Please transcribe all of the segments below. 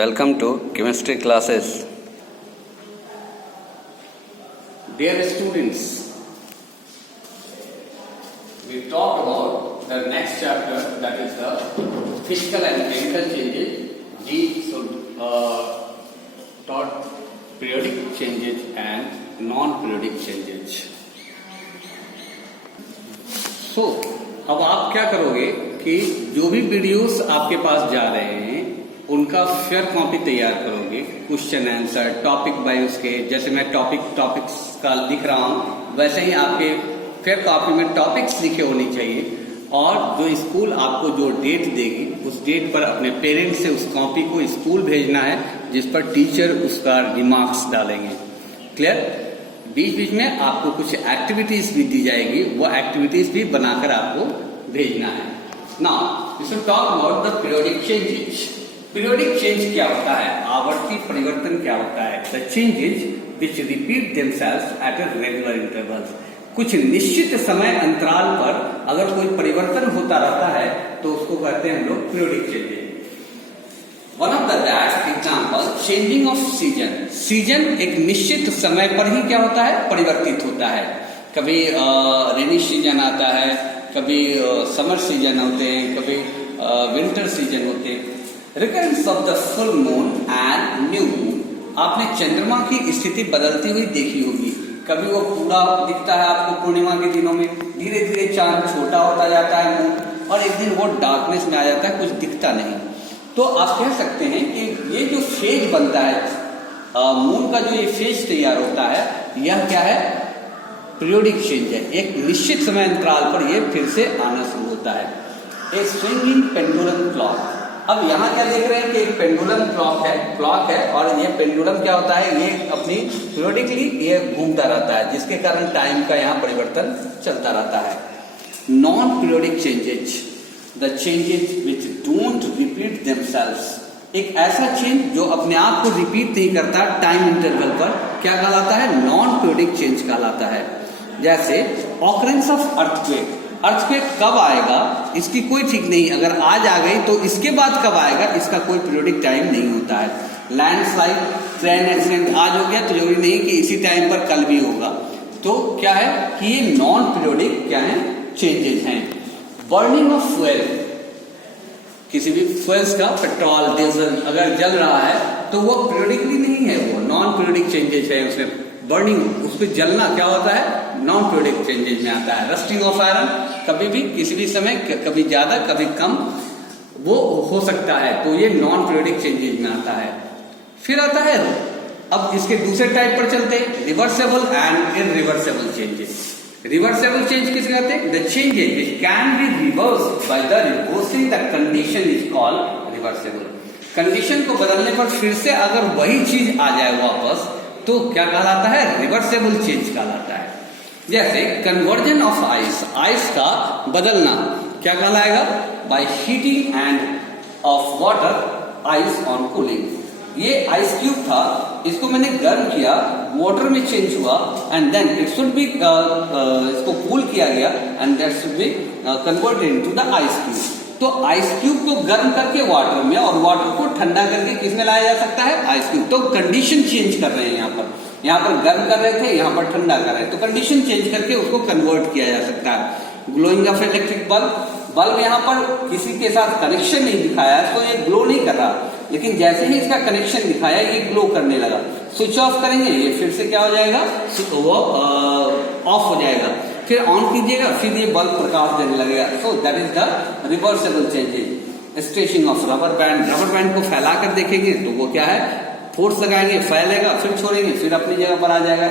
Welcome to chemistry classes. Dear students, we talk about the next chapter, that is the physical and chemical changes. We should taught periodic changes and non-periodic changes. So, अब आप क्या करोगे कि जो भी videos आपके पास जा रहे हैं उनका फेयर कॉपी तैयार करोगे, क्वेश्चन आंसर टॉपिक बाय उसके, जैसे मैं टॉपिक्स का लिख रहा हूं वैसे ही आपके फेयर कॉपी में टॉपिक्स लिखे होने चाहिए। और जो स्कूल आपको जो डेट देगी उस डेट पर अपने पेरेंट्स से उस कॉपी को स्कूल भेजना है, जिस पर टीचर उसका रिमार्क्स डालेंगे। क्लियर? बीच बीच में आपको कुछ एक्टिविटीज भी दी जाएगी, वो एक्टिविटीज भी बनाकर आपको भेजना है। Now we should talk about the periodic changes. Periodic change क्या होता है? आवर्ती परिवर्तन क्या होता है? The changes which repeat themselves at a regular intervals. कुछ निश्चित समय अंतराल पर अगर कोई परिवर्तन होता रहता है तो उसको कहते हैं हम लोग periodic changes. One of the that example changing off season. Season एक निश्चित समय पर ही क्या होता है? परिवर्तित होता है। कभी रेनी सीजन आता है, कभी समर सीजन होते हैं, कभी विंटर सीजन होते हैं। Recurrence of the full moon and new moon. आपने चंद्रमा की स्थिति बदलती हुई देखी होगी। कभी वो पूरा दिखता है आपको पूर्णिमा के दिनों में, धीरे धीरे चांद छोटा होता जाता है मून, और एक दिन वो डार्कनेस में आ जाता है, कुछ दिखता नहीं। तो आप कह सकते हैं कि ये जो फेज बनता है मून का, जो ये फेज तैयार होता है, यह क्या है? पीरियोडिक चेंज है। एक निश्चित समय अंतराल पर ये फिर से आना शुरू होता है। ए स्विंगिंग पेंडुलम क्लॉक। अब यहाँ क्या देख रहे हैं कि एक पेंडुलम क्लॉक है, और ये पेंडुलम क्या होता है? ये अपनी पीरियोडिकली ये घूमता रहता है, जिसके कारण टाइम का यहाँ परिवर्तन चलता रहता है। Non periodic changes, the changes which don't repeat themselves. एक ऐसा चेंज जो अपने आप को रिपीट नहीं करता टाइम इंटरवल पर, क्या कहलाता है? नॉन पीरियोडिक चेंज कहलाता है। जैसे ऑकरेंस ऑफ अर्थक्वेक। अर्थक्वेक कब आएगा इसकी कोई ठीक नहीं, अगर आज आ गई तो इसके बाद कब आएगा इसका कोई पीरियोडिक टाइम नहीं होता है। लैंडस्लाइड, ट्रेन एक्सीडेंट आज हो गया तो जरूरी नहीं कि इसी टाइम पर कल भी होगा। तो क्या है कि ये नॉन पीरियोडिक क्या है? चेंजेस हैं। Burning of fuel. किसी भी फ्यूल्स का, पेट्रोल, डीजल अगर जल रहा है तो वो पीरियोडिकली नहीं है, वो नॉन पीरियोडिक चेंजेस है। उसमें बर्निंग, उस पर जलना क्या होता है? नॉन पीरियोडिक चेंजेस में आता है। रस्टिंग ऑफ आयरन, कभी भी किसी भी समय, कभी ज्यादा कभी कम वो हो सकता है, तो ये नॉन पीरियोडिक चेंजेस में आता है। फिर आता है, अब इसके दूसरे टाइप पर चलते हैं, reversible and irreversible changes. Reversible change किसे कहते हैं? The changes which can be reversed by the reversing the condition is called reversible. Condition को बदलने पर फिर से अगर वही चीज आ जाए वापस तो क्या कहलाता है? रिवर्सेबल चेंज कहलाता है। जैसे कन्वर्जन ऑफ आइस, आइस का बदलना क्या कहलाएगा? By heating and of water ice on cooling. ये आइस क्यूब था, इसको मैंने गर्म किया, वाटर में चेंज हुआ, and then it should be इसको कूल किया गया, and that should be converted into the ice cube. तो आइस क्यूब को गर्म करके वाटर में, और वाटर को ठंडा करके किस में लाया जा सकता है? Ice cube. तो कंडीशन चेंज कर रहे हैं यहाँ पर गर्म कर रहे थे, यहाँ पर ठंडा कर रहे हैं, तो कंडीशन चेंज करके उसको कन्वर्ट किया जा सकता है। ग्लोइंग ऑफ इलेक्ट्रिक बल्ब यहाँ पर किसी के साथ कनेक्शन नहीं दिखाया तो ये ग्लो नहीं कर रहा, लेकिन जैसे ही इसका कनेक्शन दिखाया ये ग्लो करने लगा। स्विच ऑफ करेंगे, ये फिर से क्या हो जाएगा? वो ऑफ हो जाएगा। फिर ऑन कीजिएगा, फिर ये बल्ब प्रकाश देने लगेगा। So that is the reversible changes. Stretching of rubber band को फैला कर देखेंगे तो वो क्या है? फोर्स लगाएंगे, फैलेगा, फिर छोड़ेंगे, फिर अपनी जगह पर आ जाएगा।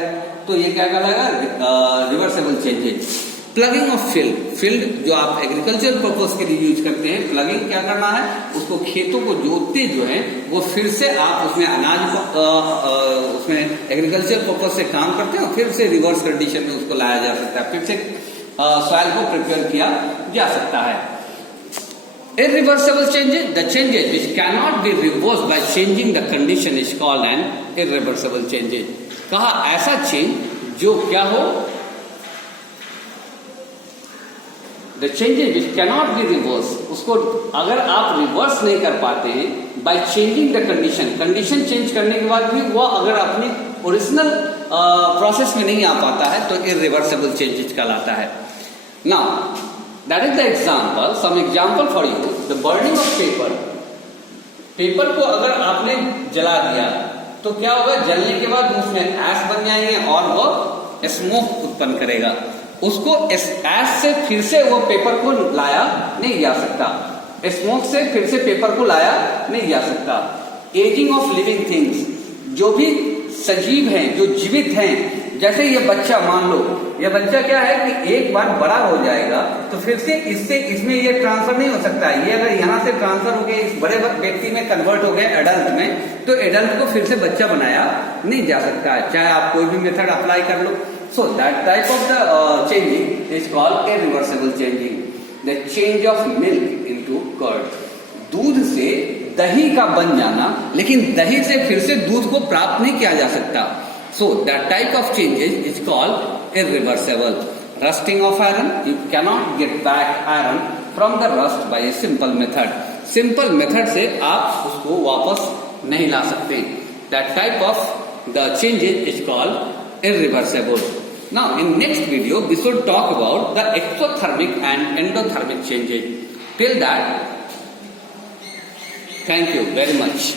तो ये क्या कहलाएगा? Reversible changes. Plugging of field जो आप एग्रीकल्चर पर्पस के लिए यूज करते हैं, प्लगिंग क्या करना है? उसको खेतों को जोतते जो है वो फिर से आप उसमें अनाज को उसमें एग्रीकल्चर पर्पस से काम करते हैं, और फिर से रिवर्स कंडीशन में उसको लाया जा सकता है, फिर से सॉइल को प्रिपेयर किया जा सकता है। Irreversible changes, the changes which cannot be reversed by changing the condition is called an irreversible changes। कहा ऐसा चेंज जो क्या हो? The changes which cannot be reverse, उसको अगर आप रिवर्स नहीं कर पाते हैं by changing the condition, condition change करने के बाद भी वो अगर अपनी ओरिजिनल प्रोसेस में नहीं आ पाता है तो इरिवर्सिबल चेंजेस कहलाता है. Now that is the example, some example for you. The burning of paper, paper को अगर आपने जला दिया तो क्या होगा, जलने के बाद उसमें ऐश बन जाएंगे और वो स्मोक उत्पन्न करेगा. उसको ऐश से फिर से वो पेपर को लाया नहीं जा सकता, स्मोक से फिर से पेपर को लाया नहीं जा सकता. एजिंग ऑफ लिविंग थिंग्स, जो भी सजीव हैं, जो जीवित हैं, जैसे ये बच्चा, मान लो ये बच्चा क्या है कि एक बार बड़ा हो जाएगा तो फिर से इसमें ये ट्रांसफर नहीं हो सकता है. ये अगर यहाँ से ट्रांसफर हो गया इस बड़े व्यक्ति में कन्वर्ट हो गया एडल्ट में, तो एडल्ट को फिर से बच्चा बनाया नहीं जा सकता है, चाहे आप कोई भी मेथड अप्लाई कर लो. So that type of the changing is called irreversible changing. The change of milk into curd, दूध से दही का बन जाना, लेकिन दही से फिर से दूध को प्राप्त नहीं किया जा सकता. So that type of changes is called irreversible. Rusting of iron, you cannot get back iron from the rust by a simple method. Simple method से आप उसको वापस नहीं ला सकते. That type of the changes is called irreversible. Now in next video we should talk about the exothermic and endothermic changes. Till that, thank you very much.